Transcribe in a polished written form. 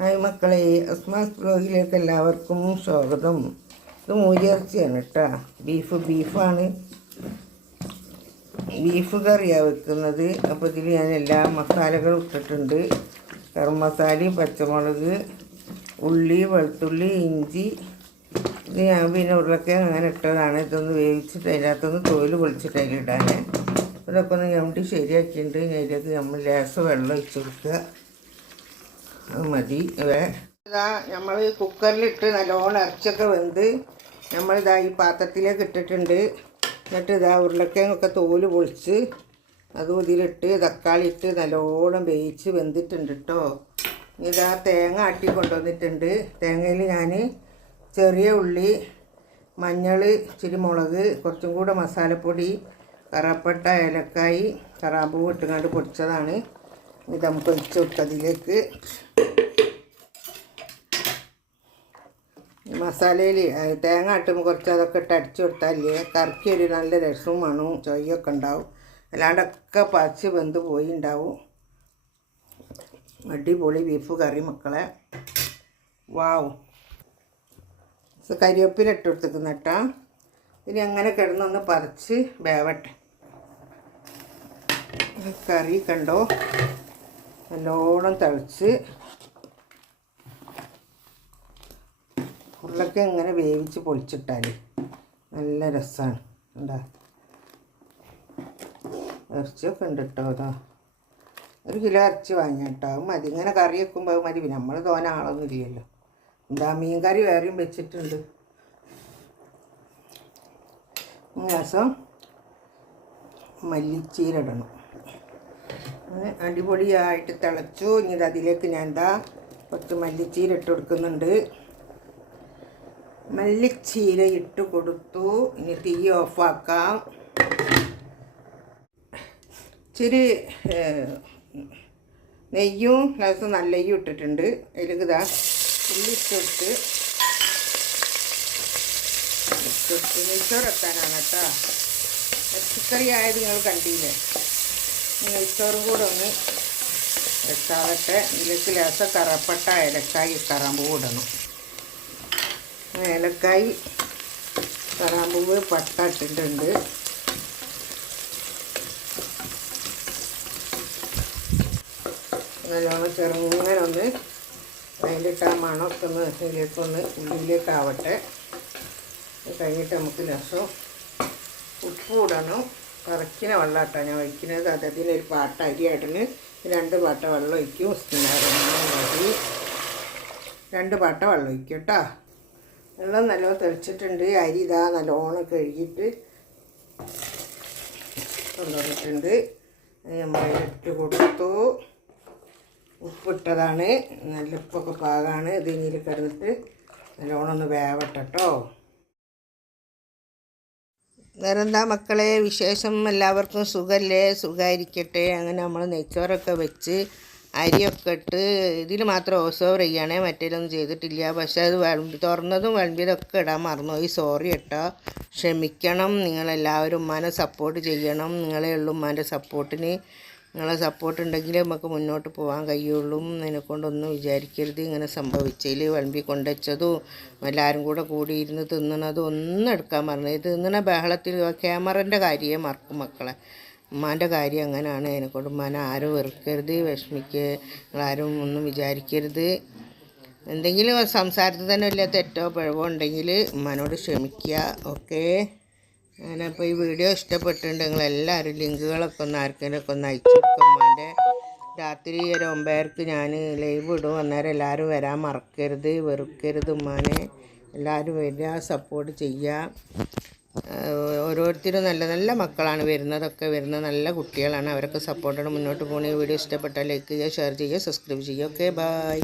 Hi മക്കളെ, അസ്മാസ് ബ്ലോഗിലേക്ക് എല്ലാവർക്കും സ്വാഗതം. ഇത് മൂരിയിറച്ചിയാണ് കേട്ടോ. ബീഫാണ്. ബീഫ് കറിയാണ് വെക്കുന്നത്. അപ്പോൾ ഇതിൽ ഞാൻ എല്ലാ മസാലകളും ഇട്ടിട്ടുണ്ട്. ഗരം മസാലയും പച്ചമുളക്, ഉള്ളി, വെളുത്തുള്ളി, ഇഞ്ചി. ഇത് ഞാൻ പിന്നെ ഉരുളക്കിഴങ്ങ് അങ്ങനെ ഇട്ടതാണ്. ഇതൊന്ന് വേവിച്ചിട്ട് അതിനകത്തൊന്ന് തോല് പൊളിച്ചിട്ട് അതിലിടാൻ. ഇതൊക്കെ ഒന്ന് ഞമ്മട്ടി ശരിയാക്കിയിട്ടുണ്ട്. അതിലേക്ക് നമ്മൾ ലേശം വെള്ളം ഒഴിച്ച് കൊടുക്കുക. അത് മതി. ഇതാ നമ്മൾ കുക്കറിലിട്ട് നല്ലോണം ഇറച്ചൊക്കെ വെന്ത് നമ്മളിതാ ഈ പാത്രത്തിലേക്ക് ഇട്ടിട്ടുണ്ട്. എന്നിട്ട് ഇതാ ഉരുളക്കിഴങ്ങൊക്കെ തോല് പൊളിച്ച് അതും ഇതിലിട്ട് തക്കാളി ഇട്ട് നല്ലോണം വേവിച്ച് വെന്തിട്ടുണ്ട് കേട്ടോ. ഇതാ തേങ്ങ ആട്ടി കൊണ്ടുവന്നിട്ടുണ്ട്. തേങ്ങയിൽ ഞാൻ ചെറിയ ഉള്ളി, മഞ്ഞൾ, ഇച്ചിരി മുളക്, കുറച്ചും കൂടെ മസാലപ്പൊടി, കറുവപ്പട്ട, ഏലക്കായി, കറാമ്പൂ ഇട്ടുകൊണ്ട് പൊടിച്ചതാണ്. ഇത് നമുക്ക് ഒഴിച്ച് കൊടുത്തതിലേക്ക് മസാലയിൽ തേങ്ങ ഇട്ടുമ്പോൾ കുറച്ച് അതൊക്കെ ഇട്ട് അടിച്ചു കൊടുത്താലേ കറിക്ക് ഒരു നല്ല രസവും മണവും ചൊയ്യൊക്കെ ഉണ്ടാവും. അല്ലാണ്ടൊക്കെ പച്ച് വെന്ത് പോയി ഉണ്ടാവും. അടിപൊളി ബീഫ് കറി മക്കളെ. വാവ്. കരിവേപ്പില ഇട്ട് കൊടുത്തിരിക്കുന്ന കേട്ടോ. ഇനി അങ്ങനെ കിടന്നൊന്ന് പറിച്ച് വേവട്ടെ. കറി കണ്ടോ നല്ലോണം തിളച്ച് ഉരുളൊക്കെ ഇങ്ങനെ വേവിച്ച് പൊളിച്ചിട്ടാൽ നല്ല രസമാണ്. എന്താ ഇറച്ചിയൊക്കെ ഉണ്ട് കേട്ടോ. അതാ 1 കിലോ ഇറച്ചി വാങ്ങിയ കേട്ടോ. അത് മതി. ഇങ്ങനെ കറി വെക്കുമ്പോൾ അത് മതി. നമ്മൾ തോന ആളൊന്നും ഇല്ലല്ലോ. എന്താ മീൻ കറി വേറെയും വെച്ചിട്ടുണ്ട്. രസം മല്ലിച്ചീര ഇടണം. അങ്ങനെ അടിപൊളിയായിട്ട് തിളച്ചു. ഇനി അതിലേക്ക് ഞാൻ കുറച്ച് മല്ലിച്ചീര ഇട്ട് കൊടുക്കുന്നുണ്ട്. മല്ലിച്ചീര ഇട്ട് കൊടുത്തു. ഇനി തീ ഓഫാക്കാം. ഇച്ചിരി നെയ്യും ലേശം നല്ല നെയ്യും ഇട്ടിട്ടുണ്ട്. അതിലേക്ക് ഉള്ളി ഇട്ടിട്ട് നെയ്ച്ചോറെത്താനാണ് കേട്ടോ. ഇറച്ചിക്കറി ആയത് നിങ്ങൾ കണ്ടില്ലേ. നെയ്ച്ചോറും കൂടെ ഒന്ന് വെച്ചാവട്ടെ. ഇതിലേക്ക് ലേശം കറുവപ്പട്ട, ഏലക്കായി, കറാമ്പൂ ഇടണം. ഏലക്കായി, കറാമ്പൂവ്, പട്ട ഇട്ടിട്ടുണ്ട്. നല്ലോണം ചെറുങ്ങനെ ഒന്ന് അതിലിട്ട് ആ മണമൊക്കെ ഒന്ന് ഇതിലേക്കൊന്ന് ഉള്ളിലേക്കാവട്ടെ. കഴിഞ്ഞിട്ട് നമുക്ക് ലേശം ഉപ്പ് ഇടണം. കറക്കിന വെള്ളം ഇട്ടാണ് ഞാൻ ഒഴിക്കുന്നത്. അതിനൊരു പാട്ട അരിയായിട്ടിന് 2 പാട്ട വെള്ളം ഒഴിക്കും. 2 പാട്ട വെള്ളം ഒഴിക്കും കേട്ടോ. വെള്ളം നല്ലോണം തെളിച്ചിട്ടുണ്ട്. അരി നല്ലോണം കഴുകിയിട്ട് കൊണ്ടുവന്നിട്ടുണ്ട്. നമ്മളിട്ട് കൊടുത്തു. ഉപ്പിട്ടതാണ്. നല്ല ഉപ്പൊക്കെ പാകമാണ്. ഇത് ഇനിയിൽ കിടന്നിട്ട് നല്ലോണം ഒന്ന് വേവട്ടെ കേട്ടോ. വേറെന്താ മക്കളെ വിശേഷം? എല്ലാവർക്കും സുഖമല്ലേ? സുഖമായിരിക്കട്ടെ. അങ്ങനെ നമ്മൾ നെയ്ച്ചോറൊക്കെ വെച്ച് അരിയൊക്കെ ഇട്ട് ഇതിൽ മാത്രം ഓസ് ഓവർ ചെയ്യണേ, മറ്റേതൊന്നും ചെയ്തിട്ടില്ല. പക്ഷേ അത് തുറന്നതും വിളമ്പിയതൊക്കെ ഇടാൻ മറന്നുപോയി. സോറി കേട്ടോ, ക്ഷമിക്കണം. നിങ്ങളെല്ലാവരും ഉമ്മാനെ സപ്പോർട്ട് ചെയ്യണം. നിങ്ങളെ ഉള്ളൂ ഉമ്മാൻ്റെ സപ്പോർട്ടിന്. നിങ്ങളെ സപ്പോർട്ട് ഉണ്ടെങ്കിൽ നമുക്ക് മുന്നോട്ട് പോകാൻ കഴിയുള്ളൂ. അതിനെക്കൊണ്ടൊന്നും വിചാരിക്കരുത്. ഇങ്ങനെ സംഭവിച്ചതിൽ വിളമ്പി കൊണ്ടുവച്ചതും എല്ലാവരും കൂടെ കൂടിയിരുന്ന് തിന്നണതും ഒന്നും എടുക്കാൻ മറന്നു. തിന്നണ ബഹളത്തിൽ ക്യാമറൻ്റെ കാര്യമേ മറക്കും മക്കളെ. ഉമ്മാൻ്റെ കാര്യം അങ്ങനെയാണ്. അതിനെക്കൊണ്ട് ഉമ്മാനെ ആരും വെറുക്കരുത്, വിഷമിക്കുക, നിങ്ങളാരും ഒന്നും വിചാരിക്കരുത്. എന്തെങ്കിലും സംസാരത്തിൽ തന്നെ വലിയ തെറ്റോ പിഴവോ ഉണ്ടെങ്കിൽ ഉമ്മാനോട് ക്ഷമിക്കുക. ഓക്കെ. അങ്ങനെ അപ്പോൾ ഈ വീഡിയോ ഇഷ്ടപ്പെട്ടിട്ടുണ്ട്. നിങ്ങളെല്ലാവരും ലിങ്കുകളൊക്കെ ഒന്ന് ആർക്കെങ്കിലൊക്കെ ഒന്ന് അയച്ചു കൊടുക്കും. ഉമ്മാൻ്റെ രാത്രി 9:30 ഞാൻ ലൈവ് ഇടും. അന്നേരം എല്ലാവരും വരാൻ മറക്കരുത്, വെറുക്കരുത്. ഉമ്മാനെ എല്ലാവരും വരിക, സപ്പോർട്ട് ചെയ്യുക. ഓരോരുത്തരും നല്ല നല്ല മക്കളാണ് വരുന്ന നല്ല കുട്ടികളാണ്. അവരൊക്കെ സപ്പോർട്ടോടെ മുന്നോട്ട് പോകണ. വീഡിയോ ഇഷ്ടപ്പെട്ടാൽ ലൈക്ക് ചെയ്യുക, ഷെയർ ചെയ്യുക, സബ്സ്ക്രൈബ് ചെയ്യുക. Okay, by.